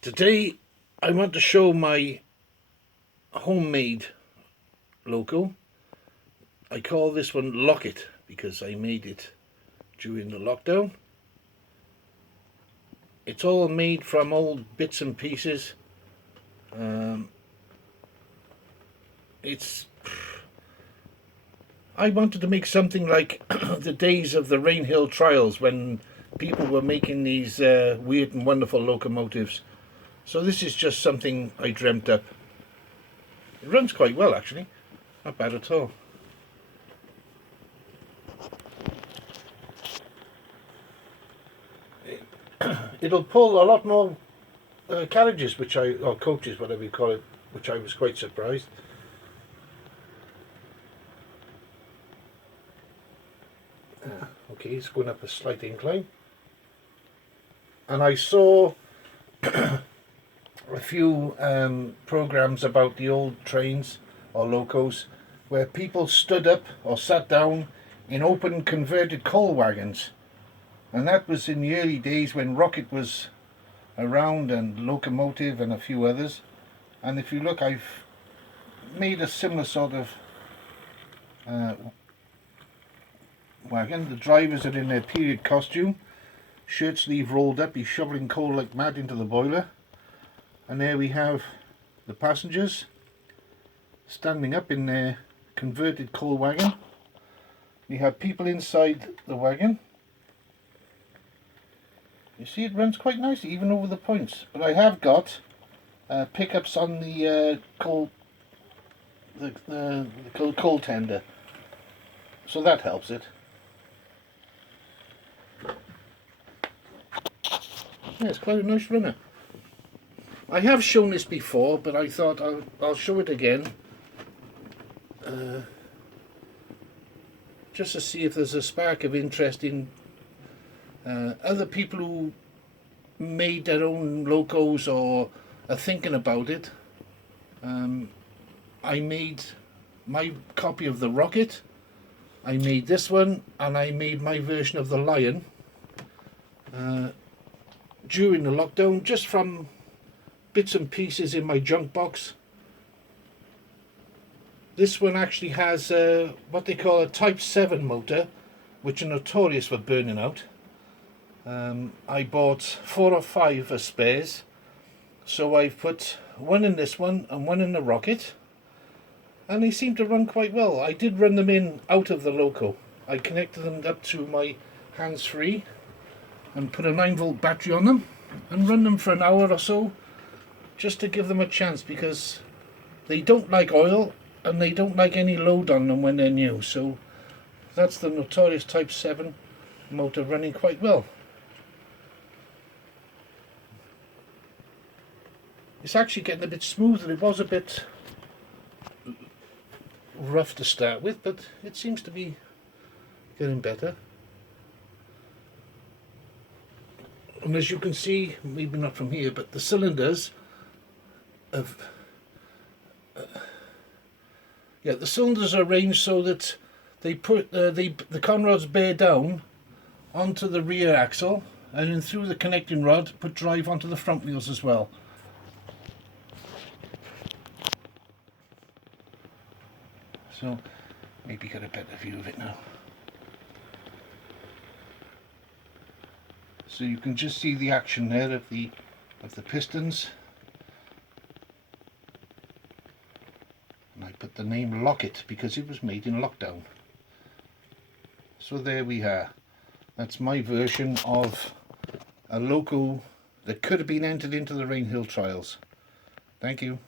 Today I want to show my homemade Loco. I call this one Locket because I made it during the lockdown. It's all made from old bits and pieces. Um, it's I wanted to make something like the days of the Rainhill trials when people were making these weird and wonderful locomotives. So this is just something I dreamt up. It runs quite well actually, not bad at all. It'll pull a lot more carriages, or coaches, whatever you call it, which I was quite surprised. Okay, it's going up a slight incline. And I saw a few programs about the old trains or locos where people stood up or sat down in open converted coal wagons. And that was in the early days when Rocket was around and Locomotive and a few others. And if you look, I've made a similar sort of wagon. The drivers are in their period costume, shirt sleeve rolled up, he's shoveling coal like mad into the boiler. And there we have the passengers standing up in their converted coal wagon. We have people inside the wagon. You see, it runs quite nicely, even over the points. But I have got pickups on the coal tender, so that helps it. Yeah, it's quite a nice runner. I have shown this before, but I thought I'll show it again, just to see if there's a spark of interest in other people who made their own locos or are thinking about it. I made my copy of the Rocket, I made this one, and I made my version of the Lion during the lockdown, just from bits and pieces in my junk box. This one actually has what they call a Type 7 motor, which are notorious for burning out. I bought 4 or 5 as spares, so I've put one in this one and one in the Rocket, and they seem to run quite well. I did run them in out of the Loco. I connected them up to my hands-free and put a 9-volt battery on them and run them for an hour or so just to give them a chance, because they don't like oil and they don't like any load on them when they're new. So that's the notorious Type 7 motor running quite well. It's actually getting a bit smoother. It was a bit rough to start with, but it seems to be getting better. And as you can see, maybe not from here, but the cylinders have the cylinders are arranged so that they put the conrods bear down onto the rear axle, and then through the connecting rod put drive onto the front wheels as well. So maybe get a better view of it now. So you can just see the action there of the pistons. And I put the name Locket because it was made in lockdown. So there we are. That's my version of a Loco that could have been entered into the Rainhill trials. Thank you.